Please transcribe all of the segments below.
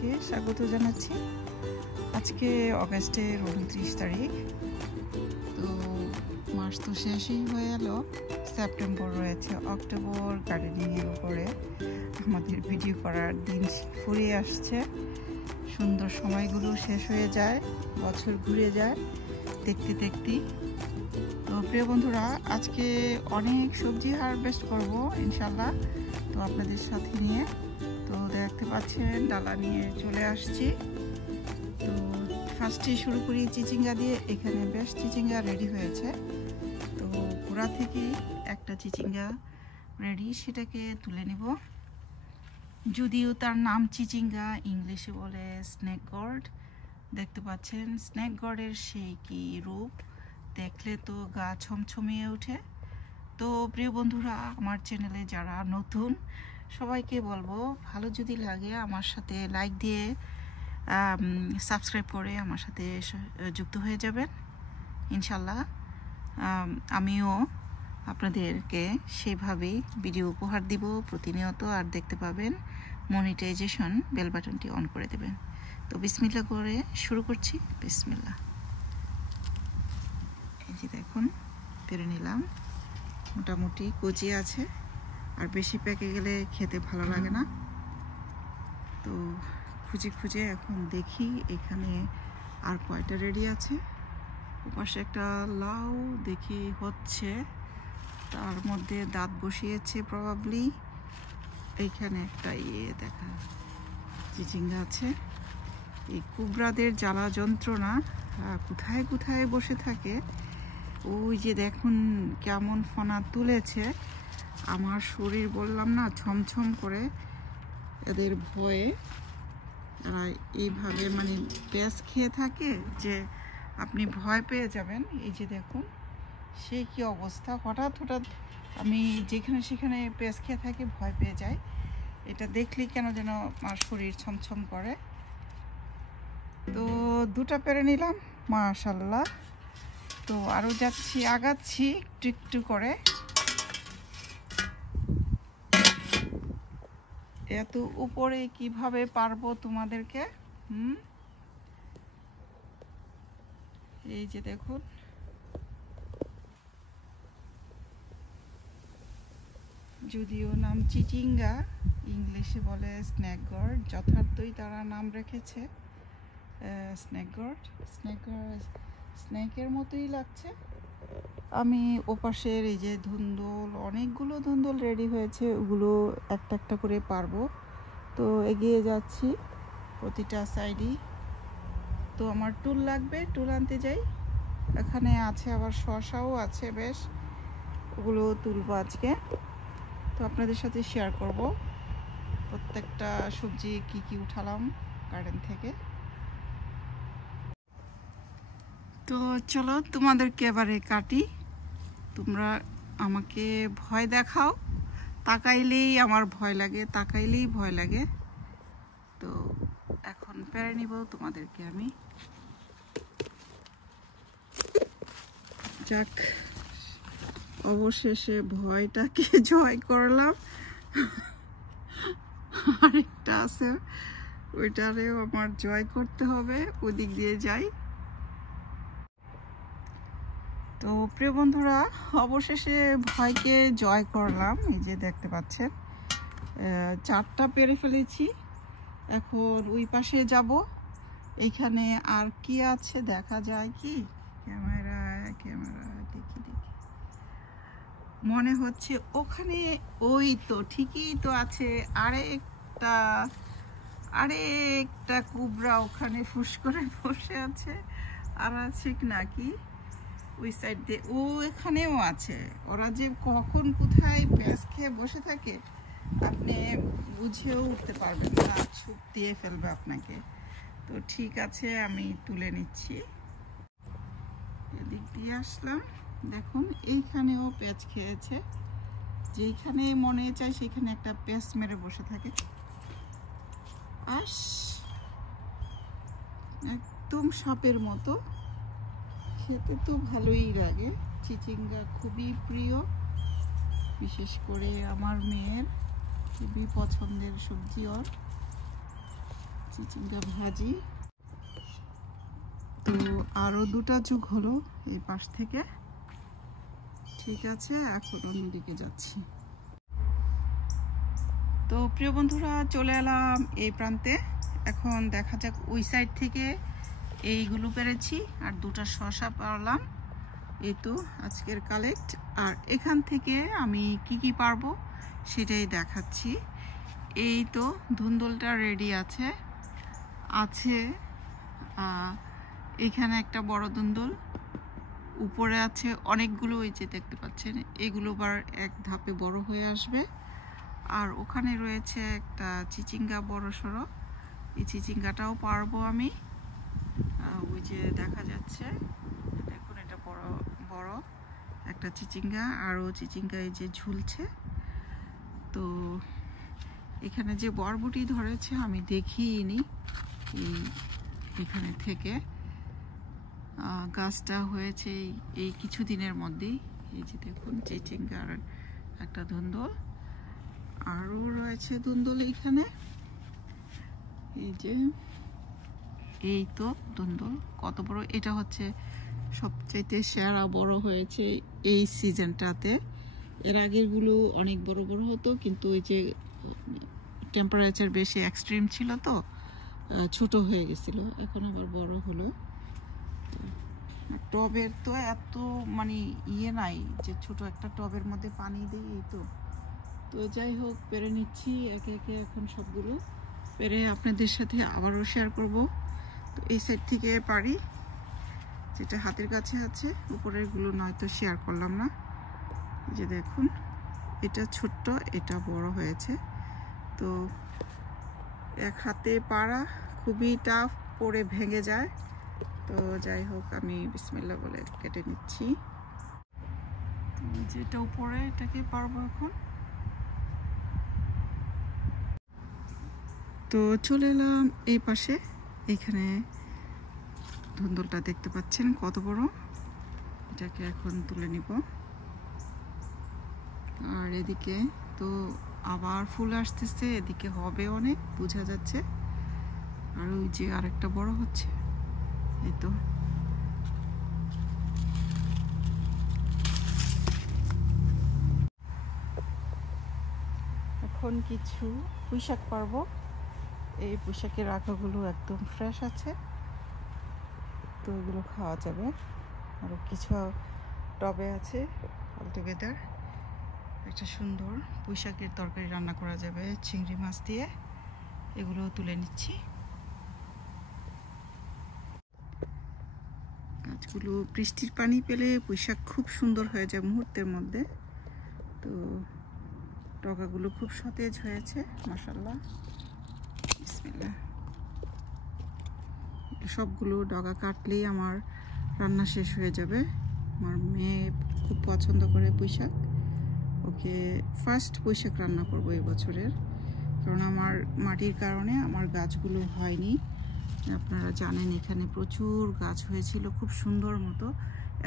সবাইকে স্বাগত জানাচ্ছি। আজকে অগাস্টের 29 তারিখ। তো মাস তো শেষই হয়ে এলো, সেপ্টেম্বর রয়েছে, অক্টোবর গার্ডেনিংয়ের উপরে আমাদের ভিডিও করার দিন ফুরিয়ে আসছে। সুন্দর সময়গুলো শেষ হয়ে যায়, বছর ঘুরে যায় দেখতে দেখতেই। তো প্রিয় বন্ধুরা, আজকে অনেক সবজি হারভেস্ট করব ইনশাল্লাহ, তো আপনাদের সাথে নিয়ে। তো দেখতে পাচ্ছেন ডালা নিয়ে চলে আসছি। তো ফার্স্টে শুরু করি চিচিঙ্গা দিয়ে। এখানে বেশ চিচিঙ্গা রেডি হয়েছে। তো গোড়া থেকেই একটা চিচিঙ্গা রেডি, সেটাকে তুলে নিব। যদিও তার নাম চিচিঙ্গা, ইংলিশে বলে স্নেক গর্ড। দেখতে পাচ্ছেন স্নেক গর্ডের সেই কি রূপ, দেখলে তো গা ছমছমিয়ে ওঠে। তো প্রিয় বন্ধুরা, আমার চ্যানেলে যারা নতুন সবাইকে বলবো, ভালো যদি লাগে আমার সাথে লাইক দিয়ে সাবস্ক্রাইব করে আমার সাথে যুক্ত হয়ে যাবেন ইনশাল্লাহ। আমিও আপনাদেরকে সেইভাবেই ভিডিও উপহার দিব প্রতিনিয়ত, আর দেখতে পাবেন মনিটাইজেশন বেল বাটনটি অন করে দেবেন। তো বিসমিল্লাহ করে শুরু করছি। বিসমিল্লাহ। এই যে দেখুন, পেরে নিলাম। মোটামুটি কচি আছে, আর বেশি পেকে গেলে খেতে ভালো লাগে না। তো খুঁজে খুঁজে এখন দেখি এখানে আর কয়টা রেডি আছে। ওপাশে একটা লাউ দেখি হচ্ছে, তার মধ্যে দাঁত বসিয়েছে প্রবাবলি। এইখানে একটা দেখা চিচিঙ্গা আছে। এই কুবরাদের জ্বালা যন্ত্রণা কোথায় কোথায় বসে থাকে। ওই যে দেখুন কেমন ফনা তুলেছে। আমার শরীর বললাম না ছমছম করে, এদের ভয়ে তারা এইভাবে মানে পেঁয়াজ খেয়ে থাকে যে আপনি ভয় পেয়ে যাবেন। এই যে দেখুন সেই কি অবস্থা, হঠাৎ হঠাৎ আমি যেখানে সেখানে পেঁয়াজ খেয়ে থাকি, ভয় পেয়ে যাই। এটা দেখলেই কেন যেন আমার শরীর ছমছম করে। তো দুটা পেরে নিলাম মাশাআল্লাহ। তো আরও যাচ্ছি, আগাচ্ছি একটু একটু করে। এত উপরে কিভাবে পারবো তোমাদেরকে। এই যে দেখুন, যদিও নাম চিচিঙ্গা, ইংলিশে বলে স্নেক গর্ড, যথার্থই তারা নাম রেখেছে স্নেক গর্ড। স্নেকের মতোই লাগছে। আমি ওপাশের এই যে ধুন্দল, অনেকগুলো ধুন্দল রেডি হয়েছে, ওগুলো একটা একটা করে পারবো। তো এগিয়ে যাচ্ছি প্রতিটা সাইডই। তো আমার টুল লাগবে, টুল আনতে যাই। এখানে আছে আবার শসাও আছে বেশ, ওগুলো তুলবো আজকে। তো আপনাদের সাথে শেয়ার করব প্রত্যেকটা সবজি কি কি উঠালাম গার্ডেন থেকে। তো চলো তোমাদেরকে এবারে কাটি। তোমরা আমাকে ভয় দেখাও, তাকাইলেই আমার ভয় লাগে, তাকাইলেই ভয় লাগে। তো এখন পেরে নিব তোমাদেরকে আমি। যাক, অবশেষে ভয়টাকে জয় করলাম। আরেকটা আছে, ওইটারেও আমার জয় করতে হবে। ওদিক দিয়ে যাই। তো প্রিয় বন্ধুরা, অবশেষে ভয়কে জয় করলাম। এই যে দেখতে পাচ্ছেন চারটা পেরে ফেলেছি। এখন ওই পাশে যাব। এইখানে আর কি আছে দেখা যায় কি? ক্যামেরা দেখি মনে হচ্ছে ওখানে, ওই তো ঠিকই তো আছে আরেকটা কুবরা ওখানে ফুস করে বসে আছে। আর আছে নাকি ওই সাইড দিয়ে? ও এখানেও আছে। ওরা যে কখন কোথায় পেঁয়াজ খেয়ে বসে থাকে আপনি বুঝেও উঠতে পারবেন না, ছুপ দিয়ে ফেলবে আপনাকে। তো ঠিক আছে, আমি তুলে নিচ্ছি। এদিক দিয়ে আসলাম, দেখুন এইখানেও পেঁয়াজ খেয়েছে। যেইখানে মনে চায় সেখানে একটা পেঁয়াজ মেরে বসে থাকে। একদম সাপের মতো, খেতে তো ভালোই লাগে। চিচিঙ্গা খুবই প্রিয়, বিশেষ করে আমার মেয়ের খুবই পছন্দের সবজি। ওর চিচিঙ্গা ভাজি। তো আরও 2টা যুগ হলো এই পাশ থেকে। ঠিক আছে, এখন অন্যদিকে যাচ্ছি। তো প্রিয় বন্ধুরা, চলে এলাম এই প্রান্তে। এখন দেখা যাক ওই সাইড থেকে এইগুলো পেরেছি আর 2টা শসা পারলাম। এই তো আজকের কালেক্ট। আর এখান থেকে আমি কি পারবো সেটাই দেখাচ্ছি। এই তো ধুন্দুলটা রেডি আছে। এখানে একটা বড় ধুন্দুল, উপরে আছে অনেকগুলো, এই যে দেখতে পাচ্ছেন, এগুলো আবার এক ধাপে বড় হয়ে আসবে। আর ওখানে রয়েছে একটা চিচিঙ্গা বড় সড়ো, এই চিচিঙ্গাটাও পারবো আমি। ওই যে দেখা যাচ্ছে, দেখুন এটা বড় বড় একটা চিচিঙ্গা, আরও চিচিঙ্গা এই যে ঝুলছে। তো এখানে যে বরবটি ধরেছে আমি দেখিনি, এখানে থেকে গাছটা হয়েছে এই কিছুদিনের মধ্যেই। এই যে দেখুন চিচিঙ্গার একটা ধুন্দুল, আরও রয়েছে ধুন্দুল এইখানে। এই যে এই তো ধুন্দুল কত বড়! এটা হচ্ছে সবচাইতে সেরা বড় হয়েছে এই সিজনটাতে। এর আগেরগুলো অনেক বড় বড় হতো, কিন্তু ওই যে টেম্পারেচার বেশি এক্সট্রিম ছিল তো ছোট হয়ে গেছিল, এখন আবার বড় হলো। টবের তো এত মানে নাই যে ছোট একটা টবের মধ্যে পানি দিই। এই তো যাই হোক, পেরে নিচ্ছি একে একে। এখন সবগুলো পেরে আপনাদের সাথে আবারও শেয়ার করব। তো এই সাইড থেকে পারি, যেটা হাতের কাছে আছে, উপরের গুলো নয়তো শেয়ার করলাম না। এই যে দেখুন, এটা ছোট্ট, এটা বড় হয়েছে। তো এক হাতে পারা খুবই টাফ, পড়ে ভেঙে যায়। তো যাই হোক, আমি বিসমিল্লাহ বলে কেটে নিচ্ছি। যেটা উপরে এটাকে পারবো এখন। তো চলে এলাম এই পাশে। এখানে ধুন্দুলটা দেখতে পাচ্ছেন কত বড়, এটাকে এখন তুলে নিব। আর এদিকে তো আবার ফুল আসতেছে, এদিকে হবে অনেক, বোঝা যাচ্ছে। আর ওই যে আরেকটা বড় হচ্ছে। এই তো এখন কিছু পুঁইশাক পারবো। এই পুঁইশাকের আগাগুলো একদম ফ্রেশ আছে, তো এগুলো খাওয়া যাবে। আরও কিছু টবে আছে, অলটুগেদার একটা সুন্দর পুঁইশাকের তরকারি রান্না করা যাবে চিংড়ি মাছ দিয়ে। এগুলো তুলে নিচ্ছি। গাছগুলো বৃষ্টির পানি পেলে পুঁইশাক খুব সুন্দর হয়ে যায় মুহূর্তের মধ্যে। তো ডগাগুলো খুব সতেজ হয়েছে, মাশাআল্লাহ, বিসমিল্লাহ। সবগুলো ডগা কাটলেই আমার রান্না শেষ হয়ে যাবে। আমার মেয়ে খুব পছন্দ করে পুঁইশাক, ওকে ফার্স্ট পুঁইশাক রান্না করবো এই বছরের। কারণ আমার মাটির কারণে আমার গাছগুলো হয়নি। আপনারা জানেন এখানে প্রচুর গাছ হয়েছিল খুব সুন্দর মতো,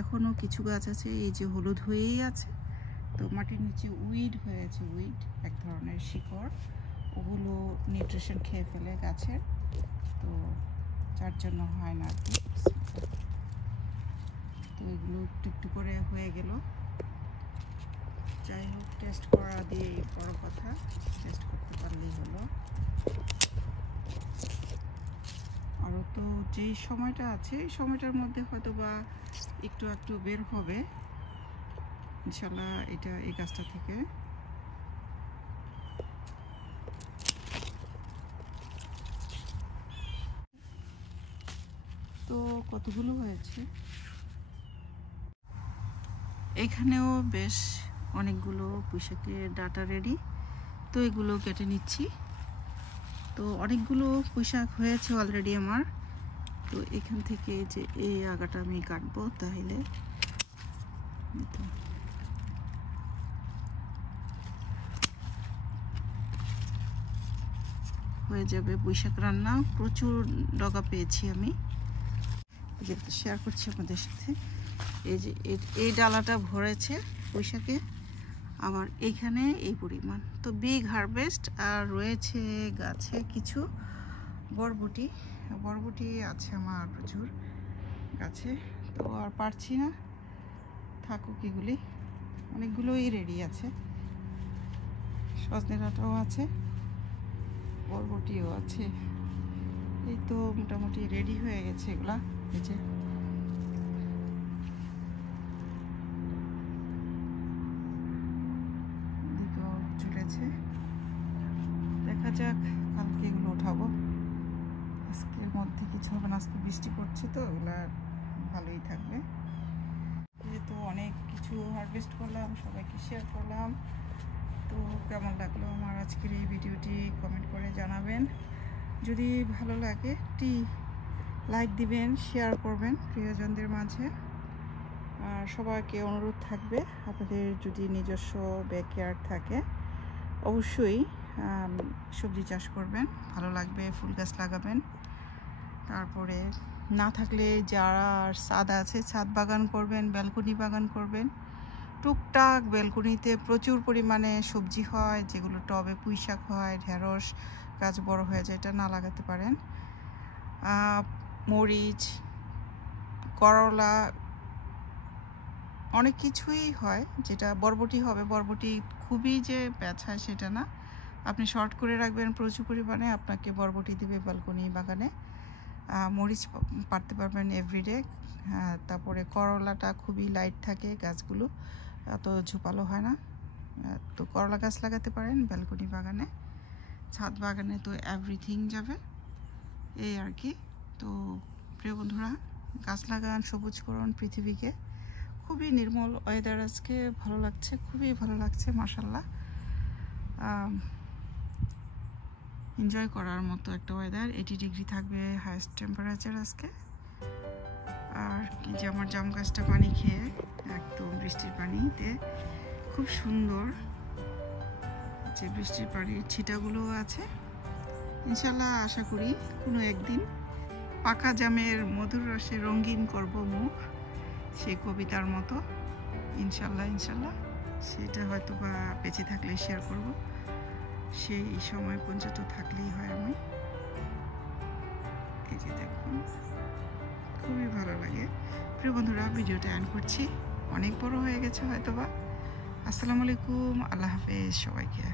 এখনও কিছু গাছ আছে এই যে হলুদ হয়েই আছে। তো মাটির নিচে উইড হয়েছে, উইড এক ধরনের শিকড়, ওগুলো নিউট্রিশন খেয়ে ফেলে গাছের, তো যার জন্য হয় না আর কি। তো এগুলো একটু একটু করে হয়ে গেল। যাই হোক, টেস্ট করা দিয়ে বড় কথা, টেস্ট করতে পারলেই হলো। আরও তো যেই সময়টা আছে এই সময়টার মধ্যে হয়তো বা একটু একটু বের হবে ইনশাল্লাহ এটা এই গাছটা থেকে। তো কতগুলো হয়েছে, এখানেও বেশ অনেকগুলো পুঁইশাকের ডাটা রেডি। তো এগুলো কেটে নিচ্ছি। তো অনেকগুলো পুঁইশাক হয়েছে অলরেডি আমার। তো এখান থেকে যে এই আগাটা আমি কাটবো, তাহলে হয়ে যাবে পুঁইশাক রান্না। প্রচুর ডগা পেয়েছি আমি, যেটা শেয়ার করছি আপনাদের সাথে। এই যে এই ডালাটা ভরেছে পুঁইশাকে, আবার এইখানে এই পরিমাণ। তো বিগ হারভেস্ট। আর রয়েছে গাছে কিছু বরবটি আছে আমার প্রচুর গাছে, তো আর পারছি না, থাকুক এগুলি। অনেকগুলোই রেডি আছে, সজনে ডাঁটাও আছে, বরবটিও আছে। এই তো মোটামুটি রেডি হয়ে গেছে এগুলা। এই যে দিকেও চলেছে, দেখা যাক কালকে এগুলো উঠাবো। আজকের মধ্যে কিছু হবে না, আজকে বৃষ্টি পড়ছে তো এগুলা ভালোই থাকবে। যেহেতু অনেক কিছু হারভেস্ট করলাম, সবাইকে শেয়ার করলাম। তো কেমন লাগলো আমার আজকের এই ভিডিওটি কমেন্ট করে জানাবেন। যদি ভালো লাগে একটি লাইক দিবেন, শেয়ার করবেন প্রিয়জনদের মাঝে। আর সবাইকে অনুরোধ থাকবে, আপনাদের যদি নিজস্ব ব্যাকইয়ার্ড থাকে অবশ্যই সবজি চাষ করবেন, ভালো লাগবে। ফুল গাছ লাগাবেন। তারপরে না থাকলে যারা ছাদ আছে ছাদ বাগান করবেন, ব্যালকনি বাগান করবেন। টুকটাক ব্যালকনিতে প্রচুর পরিমাণে সবজি হয়, যেগুলো টবে পুঁই শাক হয়, ঢেঁড়স গাছ বড় হয়ে যায়, এটা না লাগাতে পারেন। মরিচ, করলা, অনেক কিছুই হয়। যেটা বরবটি হবে, বরবটি খুবই যে বেছায় সেটা না, আপনি শর্ট করে রাখবেন প্রচুর পরিমাণে, আপনাকে বরবটি দিবে ব্যালকনি বাগানে। মরিচ পারতে পারবেন এভরিডে। তারপরে করলাটা খুবই লাইট থাকে, গাছগুলো এত ঝোপালো হয় না, তো করলা গাছ লাগাতে পারেন ব্যালকনি বাগানে। ছাদ বাগানে তো এভরিথিং যাবে, এই আর কি। তো প্রিয় বন্ধুরা, গাছ লাগান, সবুজ করুন পৃথিবীকে। খুবই নির্মল ওয়েদার আজকে, ভালো লাগছে, খুবই ভালো লাগছে মাশাআল্লাহ। এনজয় করার মতো একটা ওয়েদার। 80 ডিগ্রি থাকবে হাইয়েস্ট টেম্পারেচার আজকে। আর কি যে আমার জাম গাছটা পানি খেয়ে একদম বৃষ্টির পানিতে খুব সুন্দর যে বৃষ্টির পানির ছিটাগুলো আছে। ইনশাল্লাহ আশা করি কোনো একদিন পাকা জামের মধুর রসে রঙিন করব মুখ, সেই কবিতার মতো। ইনশাল্লাহ সেটা হয়তো বা বেঁচে থাকলে শেয়ার করব। সেই সময় পর্যন্ত থাকলেই হয়। আমি এই যে দেখুন, খুবই ভালো লাগে। প্রিয় বন্ধুরা, ভিডিওটা এন্ড করছি, অনেক বড় হয়ে গেছে হয়তোবা। আসসালামু আলাইকুম, আল্লাহ হাফেজ সবাইকে।